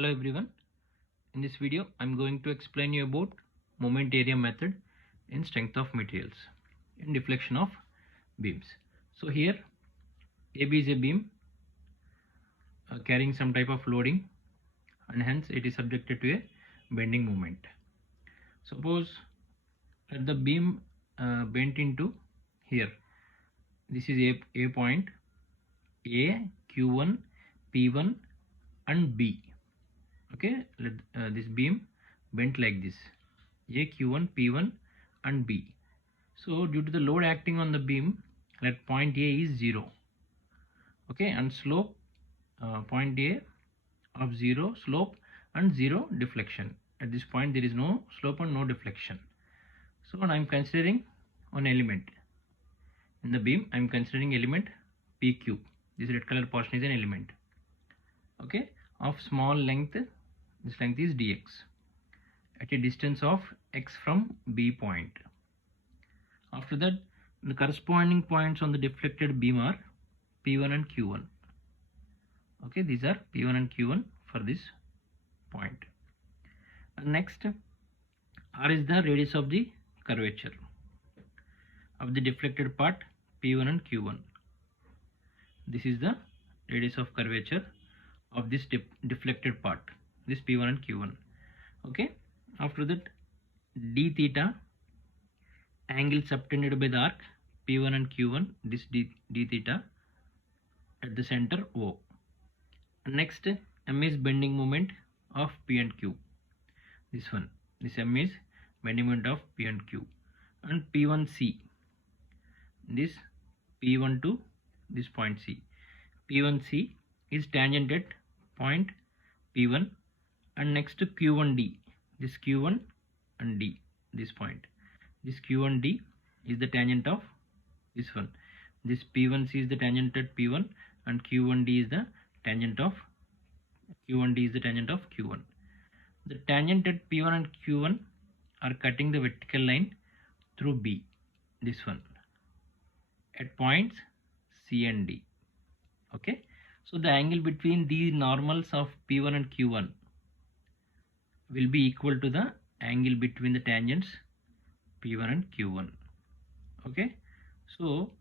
Hello everyone. In this video I'm going to explain you about moment area method in strength of materials in deflection of beams. So here AB is a beam carrying some type of loading and hence it is subjected to a bending moment. Suppose that the beam bent into here. This is a point, A, Q1, P1 and B. Okay, let this beam bent like this, A, Q1, P1 and B. So due to the load acting on the beam, let point A is 0. Okay, and slope point A of 0 slope and 0 deflection. At this point there is no slope and no deflection. So I am considering one element in the beam. I am considering element PQ. This red color portion is an element. Okay, of small length. This length is dx at a distance of x from B point. After that, the corresponding points on the deflected beam are P1 and Q1. Okay, these are P1 and Q1 for this point. And next, R is the radius of the curvature of the deflected part P1 and Q1. This is the radius of curvature of this deflected part, this P1 and Q1. Okay, after that, d theta, angle subtended by the arc P1 and Q1, this d theta at the center O. And next, M is bending moment of P and Q. This one, this M is bending moment of P and Q. And P1C, this P1 to this point C. P1C is tangent at point P1, and next to Q1D, this Q1 and D, this point. This Q1D is the tangent of this one. This P1C is the tangent at P1 and Q1D is the tangent of Q1D is the tangent of Q1. The tangent at P1 and Q1 are cutting the vertical line through B, this one, at points C and D. Okay, so the angle between these normals of P1 and Q1 will be equal to the angle between the tangents P1 and Q1. Okay, so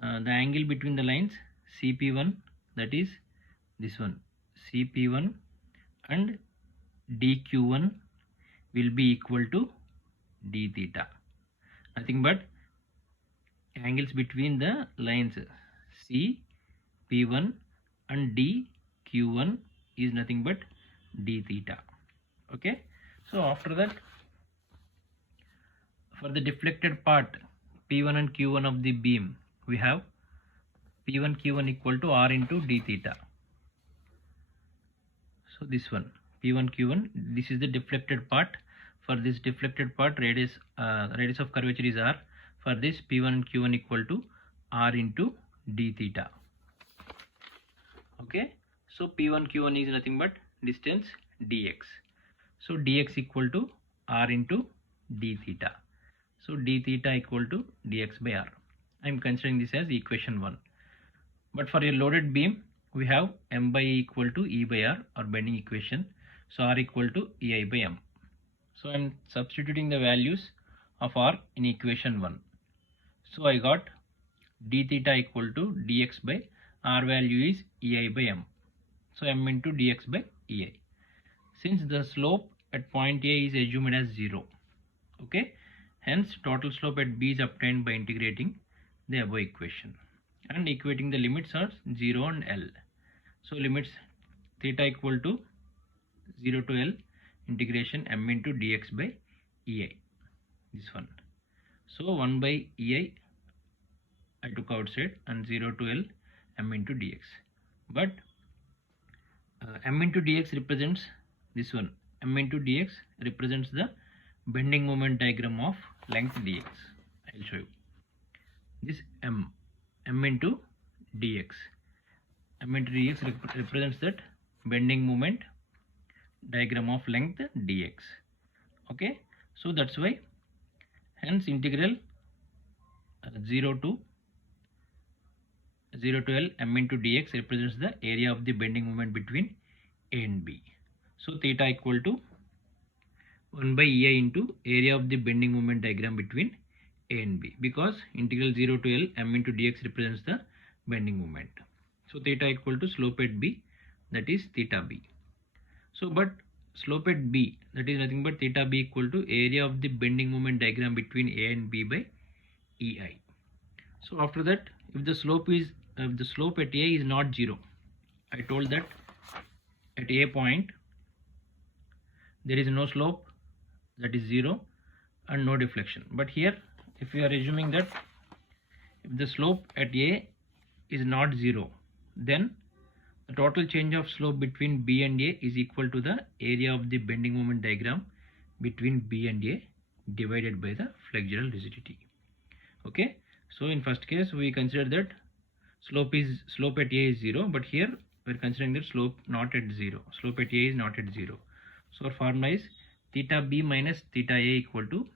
the angle between the lines CP1, that is this one, CP1 and DQ1 will be equal to d theta. Nothing but angles between the lines C, P1 and D, Q1 is nothing but d theta. Okay, so after that, for the deflected part P1 and Q1 of the beam, we have P1 Q1 equal to R into d theta. So this one, P1 Q1, this is the deflected part. For this deflected part, radius of curvature is R. For this, P1 and Q1 equal to R into d theta. Okay, so P1 Q1 is nothing but distance dx. So dx equal to R into d theta. So d theta equal to dx by R. I am considering this as equation 1. But for a loaded beam, we have M by E equal to E by R, or bending equation. So R equal to EI by M. So I am substituting the values of R in equation 1. So I got d theta equal to dx by R value is EI by M. So M into dx by EI. Since the slope at point A is assumed as 0. Okay, hence total slope at B is obtained by integrating the above equation and equating the limits are 0 and L. So limits theta equal to 0 to L integration M into dx by EI, this one. So 1 by EI I took outside and 0 to L M into dx. But M into dx represents this one. M into dx represents the bending moment diagram of length dx. I will show you. This M into dx. M into dx represents that bending moment diagram of length dx. Okay, so that's why, hence integral 0 to L M into dx represents the area of the bending moment between A and B. So theta equal to 1 by EI into area of the bending moment diagram between A and B, because integral 0 to L m into dx represents the bending moment. So theta equal to slope at B, that is theta B. So but slope at B, that is nothing but theta B equal to area of the bending moment diagram between A and B by EI. So after that, if the slope at A is not 0, I told that at A point there is no slope, that is 0, and no deflection. But here, if we are assuming that if the slope at A is not 0, then the total change of slope between B and A is equal to the area of the bending moment diagram between B and A divided by the flexural rigidity. Okay, so in first case we consider that slope at A is 0, but here we are considering that slope not at 0. Slope at A is not at 0. So our formula is theta B minus theta A equal to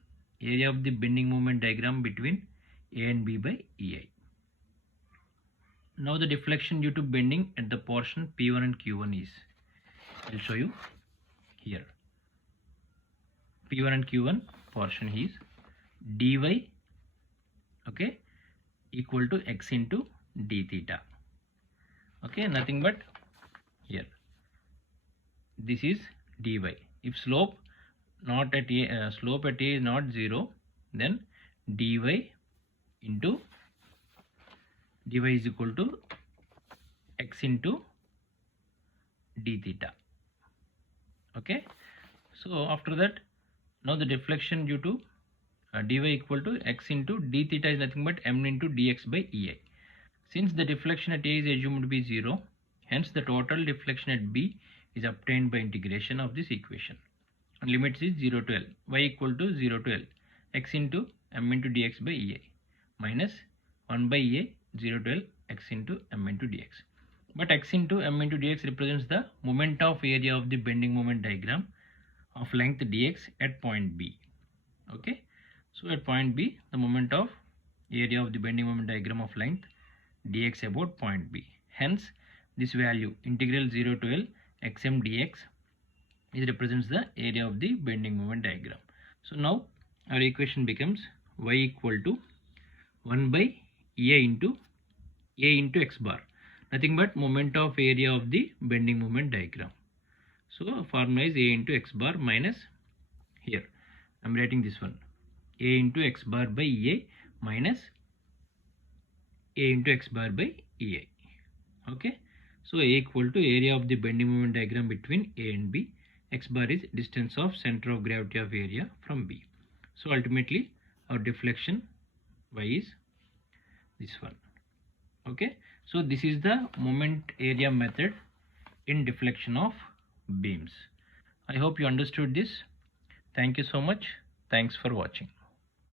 area of the bending moment diagram between A and B by EI. Now the deflection due to bending at the portion P1 and Q1 is, I'll show you here. P1 and Q1 portion is dy, okay, equal to x into d theta. Okay, nothing but here this is dy. If slope at A is not 0, then dy is equal to x into d theta. Okay, so after that, now the deflection due to dy equal to x into d theta is nothing but m into dx by EI. Since the deflection at A is assumed to be 0, hence the total deflection at B is obtained by integration of this equation, and limits is 0 to L, y equal to 0 to L, x into m into dx by EI minus 1 by EI 0 to L x into m into dx. But x into m into dx represents the moment of area of the bending moment diagram of length dx at point B. Okay, so at point B, the moment of area of the bending moment diagram of length dx about point B. Hence, this value integral 0 to L xm dx is represents the area of the bending moment diagram. So now our equation becomes y equal to 1 by EI into A into x bar, nothing but moment of area of the bending moment diagram. So formula is A into x bar minus, here I am writing this one, A into x bar by EI minus A into x bar by EI. Okay, so A equal to area of the bending moment diagram between A and B. X bar is distance of center of gravity of area from B. So ultimately our deflection y is this one. Okay, so this is the moment area method in deflection of beams. I hope you understood this. Thank you so much. Thanks for watching.